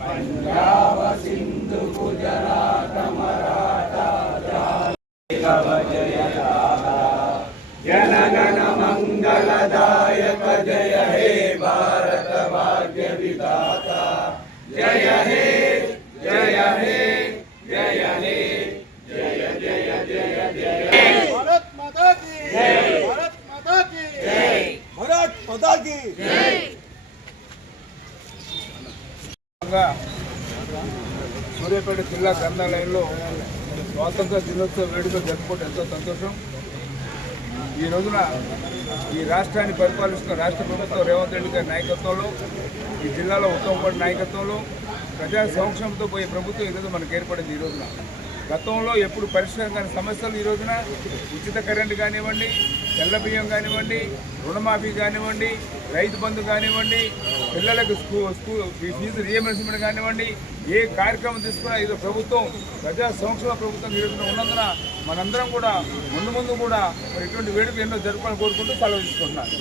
पंजाब सिंधु गुजरात मराठा जय जनगण मंगलदायक जय हे भारत भाग्य विधाता जय हे जय हे जय हे जय जय जय जय भारत माता की जय भारत माता की जय भारत माता की जय। సూర్యాపేట జిల్లా గ్రంథాలయంలో స్వాతంత్ర దినోత్సవ వేడుకలు జరుపుకోవడం ఎంతో సంతోషం. ఈ రోజున ఈ రాష్ట్రాన్ని పరిపాలిస్తున్న రాష్ట్ర ప్రభుత్వం రేవంత్ రెడ్డి గారి నాయకత్వంలో, ఈ జిల్లాలో ఉత్తమ్ కుమార్ నాయకత్వంలో ప్రజా సంక్షేమంతో పోయే ప్రభుత్వం ఈరోజు మనకు ఏర్పడింది. ఈ రోజున గతంలో ఎప్పుడు పరిష్కారం కాని సమస్యలు ఈ రోజున ఉచిత కరెంటు కానివ్వండి, తెల్ల బియ్యం కానివ్వండి, రుణమాఫీ కానివ్వండి, రైతు బంధు కానివ్వండి, పిల్లలకు ఫీజు రియంబర్స్మెంట్ కానివ్వండి, ఏ కార్యక్రమం తీసుకున్నా ఇది ప్రభుత్వం ప్రజా సంక్షేమ ప్రభుత్వం ఈ రోజున ఉన్నందున మనందరం కూడా ముందు కూడా మరి ఇటువంటి వేడుకలు ఎన్నో జరపాలని కోరుకుంటూ సెలవు తీసుకుంటున్నాను.